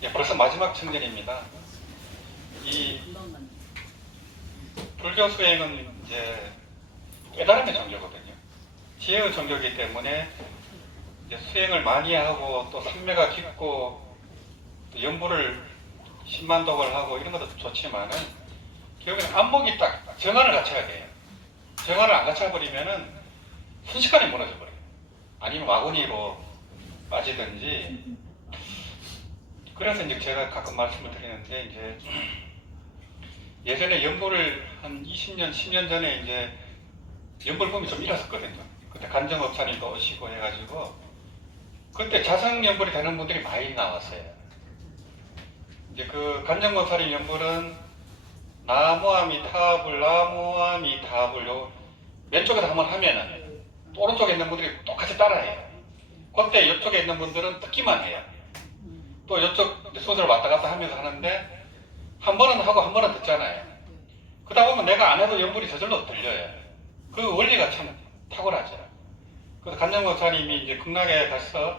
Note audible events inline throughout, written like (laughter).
예, 벌써 마지막 청년입니다. 이 불교 수행은 이제 깨달음의 종교거든요. 지혜의 종교이기 때문에 수행을 많이 하고 또 산매가 깊고 또 연부를 10만 독을 하고 이런 것도 좋지만은 결국엔 안목이 딱 정안을 갖춰야 돼요. 정안을 안 갖춰버리면은 순식간에 무너져 버려요. 아니면 와구니로 빠지든지 그래서 이제 제가 가끔 말씀을 드리는데 이제 예전에 연보를 한 20년, 10년 전에 이제 연불범이 좀 일었었거든요. 그때 간정업사님도 오시고 해가지고 그때 자성연불이 되는 분들이 많이 나왔어요. 이제 그 간정업사님 연불은 나무아미타불, 나무아미타불 요 왼쪽에서 한번 하면은 또 오른쪽에 있는 분들이 똑같이 따라해요. 그때 이쪽에 있는 분들은 듣기만 해요. 또 이쪽 순서를 왔다 갔다 하면서 하는데 한 번은 하고 한 번은 듣잖아요. 그러다 보면 내가 안 해도 연불이 저절로 들려요. 그 원리가 참 탁월하죠. 그래서 간정보사님이 이제 극락에 가서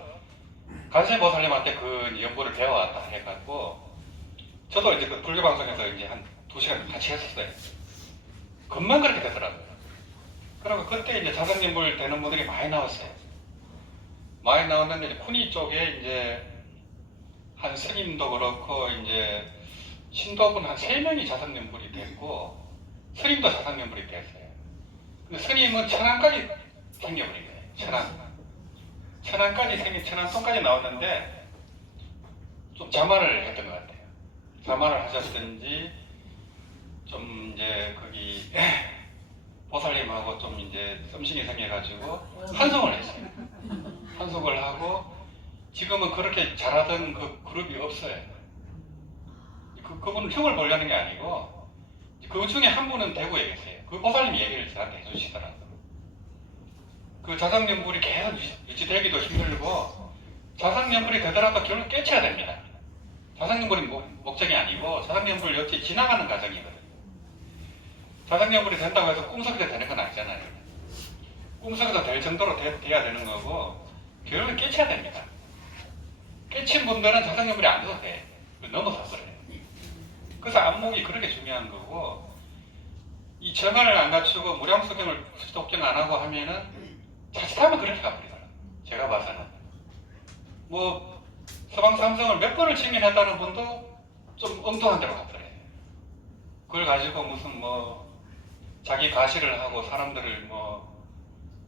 간세보살님한테 그 연불을 배워왔다 해갖고 저도 이제 그 불교 방송에서 이제 한 두 시간 같이 했었어요. 금방 그렇게 되더라고요. 그리고 그때 이제 자성연불 되는 분들이 많이 나왔어요. 많이 나왔는데 쿠니 쪽에 이제 한 스님도 그렇고 이제 신도분 한 세 명이 자성연불이 됐고 스님도 자성연불이 됐어요. 근데 스님은 천안까지 생겨버린 거예요. 천안. 천안까지 생긴 천안송까지 나왔는데 좀 자만을 했던 것 같아요. 자만을 하셨든지 좀 이제 거기 (clears throat) 보살님하고 좀 이제 썸씽이 생겨가지고 한송을 했어요. 한송을 하고 지금은 그렇게 잘하던 그 그룹이 없어요. 그, 그분은 형을 보려는 게 아니고 그 중에 한 분은 대구에 계세요. 그 보살님 얘기를 저한테 해주시더라고요. 그 자상연불이 계속 유지- 유지되기도 힘들고 자상연불이 되더라도 결국 깨쳐야 됩니다. 자상연불이 목, 목적이 아니고 자상연불 역시 지나가는 과정이거든요. 자상연불이 된다고 해서 꿈속에서 되는 건 아니잖아요. 꿈속에서 될 정도로 돼, 돼야 되는 거고 결국은 깨쳐야 됩니다. 깨친 분들은 자상연불이 안 돼도 돼. 넘어서 버려요. 그래서 안목이 그렇게 중요한 거고 이 정안을 안 갖추고 무량수경을 독경 안 하고 하면은 자칫하면 그렇게 가버리더라고요. 제가 봐서는 뭐 서방 삼성을 몇 번을 증인했다는 분도 좀 엉뚱한 데로 가더래요. 그걸 가지고 무슨 뭐 자기 가시를 하고 사람들을 뭐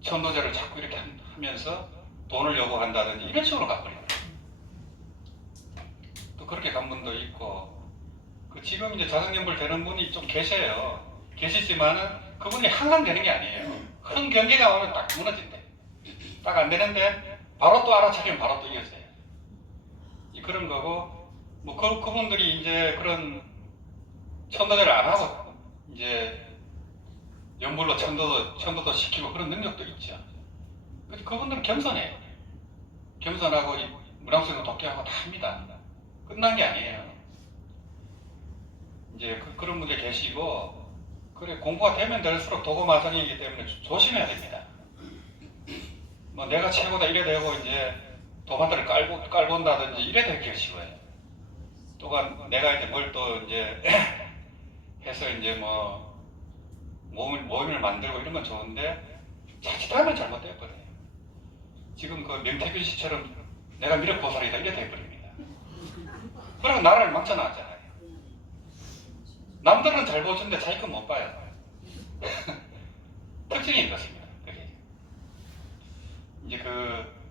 천도제를 자꾸 이렇게 한- 하면서 돈을 요구한다든지 이런 식으로. 또 그렇게 간 분도 있고 그 지금 이제 자성연불 되는 분이 좀 계셔요. 계시지만은 그분이 항상 되는 게 아니에요. 큰 경계가 오면 딱 무너진대. 딱 안 되는데 바로 또 알아차리면 바로 또 이어져요. 이 그런 거고 뭐 그, 그분들이 이제 그런 천도제를 안 하고 이제 연불로 천도도 천도도 시키고 그런 능력도 있죠. 그분들은 겸손해요. 겸손하고 이 문항수도 독해하고 다 합니다. 끝난 게 아니에요. 이제 그, 런 분들 계시고 그래 공부가 되면 될수록 도구마성이기 때문에 조- 조심해야 됩니다. 뭐 내가 최고다 이래 되고 이제 도마들을 깔고 깔본다든지 이래 되기가 쉬워요. 또한 내가 이제 뭘 또 이제 (clears throat) 해서 이제 뭐 모임을, 모임을 만들고 이런 건 좋은데 자칫하면 버려요. 지금 그 명태균 씨처럼 내가 미륵보살이다 이래 돼버립니다. 그러면 나라를 망쳐놨잖아요. 남들은 잘 보여주는데 자기 건못 봐요. (laughs) 특징이 그렇습니다. 그게. 이제 그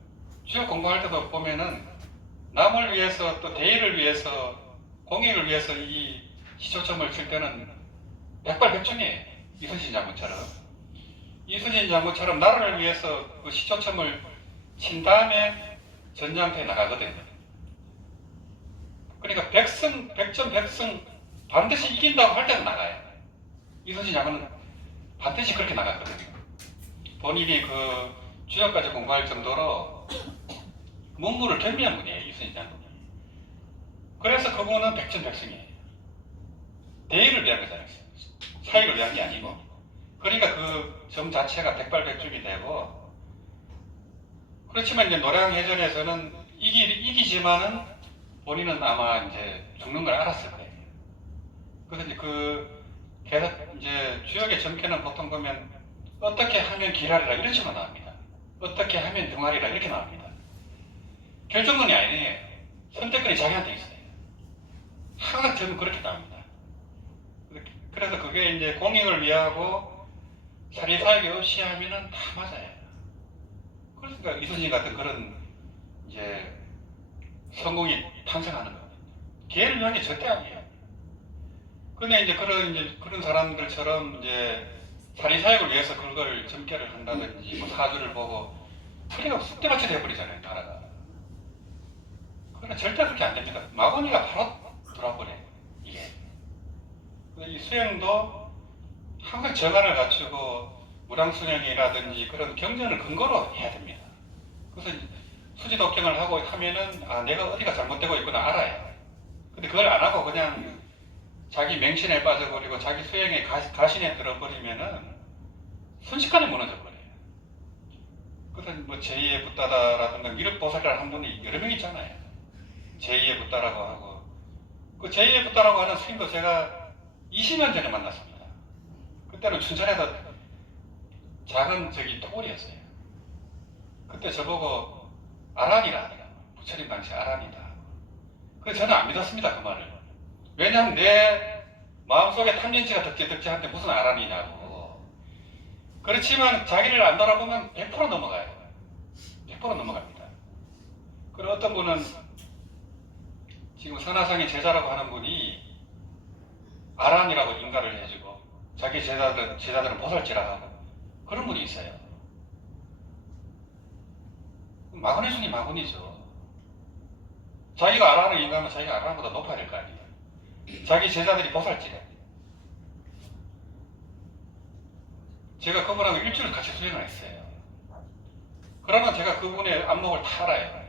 주요 공부할 때도 보면은 남을 위해서 또 대의를 위해서 공익을 위해서 이 시초점을 칠 때는 백발백중이에요. 이순신 장군처럼. 이순신 장군처럼 나라를 위해서 그 시초점을 친 다음에 전장터에 나가거든요. 그러니까 백승, 백전 백승 반드시 이긴다고 할 때는 나가요. 이순신 장군은 반드시 그렇게 나갔거든요. 본인이 그 주역까지 공부할 정도로 문무를 겸비한 분이에요, 이순신 장군은. 그래서 그분은 백전백승이에요. 대의를 위한 거잖아요. 사익을 위한 게 아니고. 그러니까 그 점 자체가 백발백중이 되고 그렇지만 이제 노량 해전에서는 이기, 이기지만은 본인은 아마 이제 죽는 걸 알았을 거예요. 그래서 이제 그 계속 이제 주역의 정체는 보통 보면 어떻게 하면 기라리라 이런 식으로 나옵니다. 어떻게 하면 등하리라 이렇게 나옵니다. 결정권이 아니에요. 선택권이 자기한테 있어요. 항상 저는 그렇게 나옵니다. 그래서 그게 이제 공익을 위하고 사리사욕이 없이 하면은 다 맞아요. 그러니까 이순신 같은 그런 이제 성공이 탄생하는 거예요. 기회를 게 절대 아니에요. 근데 이제 그런 이제 그런 사람들처럼 이제 사리사욕을 위해서 그걸 점괘를 한다든지 뭐 사주를 보고 그래가 쑥대밭이 돼버리잖아요 나라가. 그러나 절대 그렇게 안 됩니다. 마구니가 바로 돌아버려요 이게. 이 수행도 항상 정안을 갖추고 무량수행이라든지 그런 경전을 근거로 해야 됩니다. 그래서 수지 독경을 하고 하면은 아 내가 어디가 잘못되고 있구나 알아요. 근데 그걸 안 하고 그냥 자기 맹신에 빠져버리고 자기 수행에 가, 가신에 들어버리면은 순식간에 무너져 버려요. 그래서 뭐 제2의 붓다다라든가 미륵보살이라는 한 분이 여러 명 있잖아요. 제2의 붓다라고 하고 그 제2의 붓다라고 하는 스님도 제가 20년 전에 만났습니다. 그때는 춘천에서 작은 저기 토굴이었어요. 그때 저보고 아란이라 부처님 당시 아란이다. 그래서 저는 안 믿었습니다 그 말을. 왜냐하면 내 마음속에 탐진치가 덕지덕지한데 무슨 아란이냐고. 그렇지만 자기를 안 돌아보면 100% 넘어가요. 100% 넘어갑니다. 그리고 어떤 분은 지금 선화상의 제자라고 하는 분이 아란이라고 인가를 해주고 자기 제자들, 제자들은 보살지라 하고 그런 분이 있어요. 마구니 중에 마구니죠. 자기가 아란을 인가하면 자기가 아란보다 높아야 될 거 아니에요. 자기 제자들이 보살지래. 제가 그분하고 일주일 같이 수행을 했어요. 그러면 제가 그분의 안목을 다 알아요.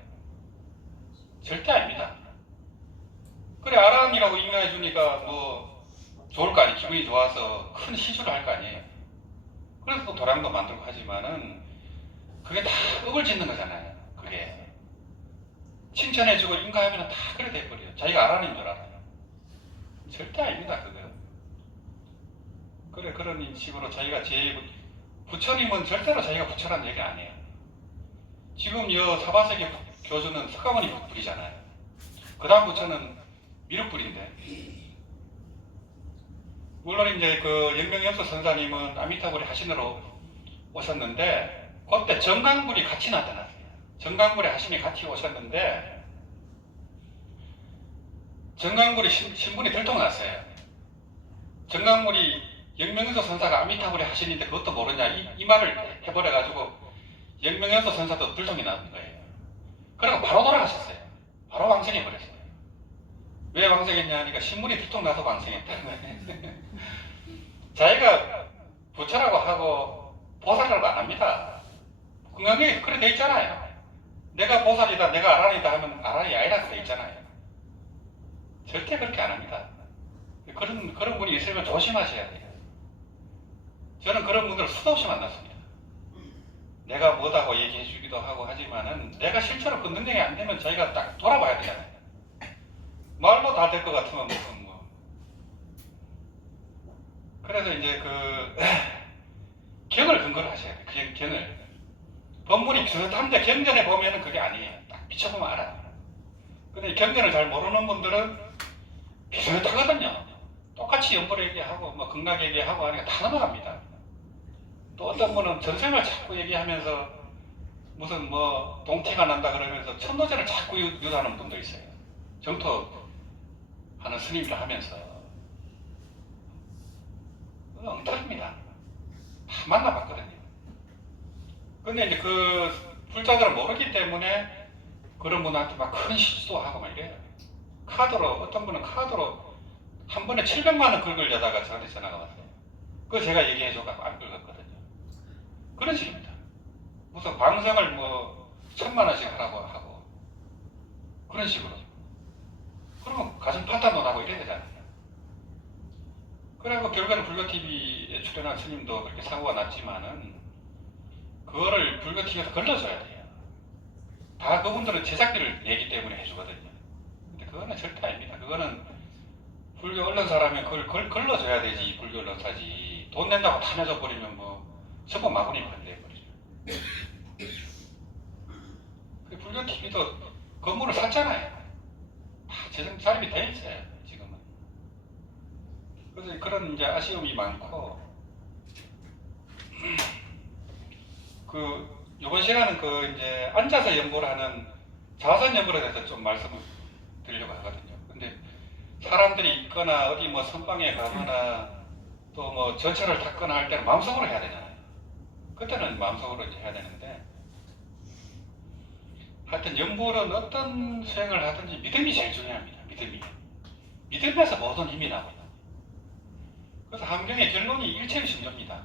절대 아닙니다. 그래 아란이라고 인가해 주니까 뭐 좋을 거 아니에요. 기분이 좋아서 큰 시주를 할 거 아니에요. 그래서 또 도량도 만들고 하지만은 그게 다 읍을 짓는 거잖아요. 그게 칭찬해주고 인가하면 다 그래 돼버려요. 자기가 아란인 줄 알아요. 절대 아닙니다. 그거. 그래 그런 식으로 자기가 제 부처님은 절대로 자기가 부처라는 얘기 아니에요. 지금 이 사바세계 교주는 석가모니 불이잖아요. 그 다음 부처는 미륵불인데. 물론 이제 그 영명연수 선사님은 아미타불이 하신으로 오셨는데 그때 정강불이 같이 나타났어요. 정강불이 하신이 같이 오셨는데 정강불이 신, 신분이 들통났어요. 정강불이 영명연수 선사가 아미타불이 하신인데 그것도 모르냐 이, 이 말을 해버려가지고 영명연수 선사도 들통이 나는 거예요. 그리고 바로 돌아가셨어요. 바로 왕생해 버렸어요. 왜 왕생했냐 하니까 신문이 들통나서 왕생했다는 거예요. (laughs) 자기가 부처라고 하고 보살이라고 안 합니다. 금강경에 그래 돼 있잖아요. 내가 보살이다, 내가 아란이다 하면 아니라고 돼 있잖아요. 절대 그렇게 안 합니다. 그런 그런 분이 있으면 조심하셔야 돼요. 저는 그런 분들 수도 없이 만났습니다. 내가 뭐다고 얘기해 주기도 하고 하지만은 내가 실제로 그 능력이 안 되면 저희가 딱 돌아봐야 되잖아요. 말로 다 될 것 같으면 무슨 뭐. 그래서 이제 그 (clears throat) 경을 근거로 하셔야 돼요. 경, 경을. 법문이 비슷한데 경전에 보면은 그게 아니에요. 딱 비춰보면 알아. 근데 경전을 잘 모르는 분들은 비슷하거든요. 똑같이 연보를 얘기하고 뭐 극락 얘기하고 하니까 다 넘어갑니다. 또 어떤 분은 전생을 자꾸 얘기하면서 무슨 뭐 동태가 난다 그러면서 천도제를 자꾸 유- 유도하는 분도 있어요. 정토 하는 스님이라 하면서 엉터리입니다. 다 만나봤거든요. 근데 이제 그 불자들은 모르기 때문에 그런 분한테 막 큰 실수도 하고 막 이래요. 카드로 어떤 분은 카드로 한 번에 700만 원 긁으려다가 저한테 전화가 왔어요. 그거 제가 얘기해줘갖고 안 긁었거든요. 그런 식입니다. 무슨 방송을 뭐 천만 원씩 하라고 하고 그런 식으로. 그러면 가슴 판단도 나고 이래야 되잖아요. 그래고 결국에는 불교TV에 출연한 스님도 그렇게 사고가 났지만은 그거를 불교TV에서 걸러줘야 돼요. 다 그분들은 제작비를 내기 때문에 해주거든요. 근데 불교 언론사라면 그걸 걸, 걸러줘야 되지 이 불교 언론사지. 돈 낸다고 다 내줘 버리면 뭐 전부 마구니 판대 버리죠. 그 불교 TV도 건물을 샀잖아요. 다 재정 자립이 돼 있어요 지금은. 그래서 그런 이제 아쉬움이 많고 그 이번 시간은 그 이제 앉아서 연구를 하는 자선 연구에 대해서 좀 말씀을 드리려고 하거든요. 근데 사람들이 있거나 어디 뭐 선방에 가거나 또 뭐 전철을 탔거나 할 때는 마음속으로 해야 되잖아요. 그때는 마음속으로 이제 해야 되는데 하여튼 연구는 어떤 수행을 하든지 믿음이 제일 중요합니다. 믿음이. 믿음에서 모든 힘이 나옵니다. 그래서 함경의 결론이 일체심조입니다.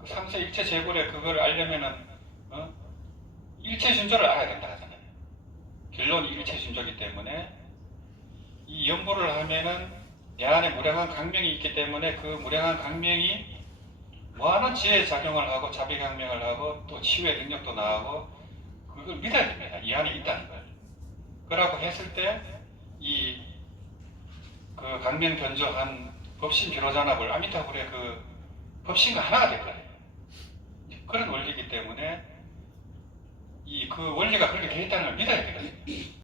그 삼세 일체 제불에 그걸 알려면은 어? 일체심조를 알아야 된다 하잖아요. 결론이 일체심조이기 때문에 이 연구를 하면은 내 안에 무량한 강명이 있기 때문에 그 무량한 강명이 무한한 지혜 작용을 하고 자비 강명을 하고 또 치유의 능력도 나하고 그걸 믿어야 됩니다. 이 안에 있다는 걸. 그라고 했을 때 이 그 강명 변조한 법신 비로잔압을 아미타불의 그 법신과 하나가 될 거예요. 그런 원리이기 때문에 이 그 원리가 그렇게 되어 있다는 걸 믿어야 되거든요.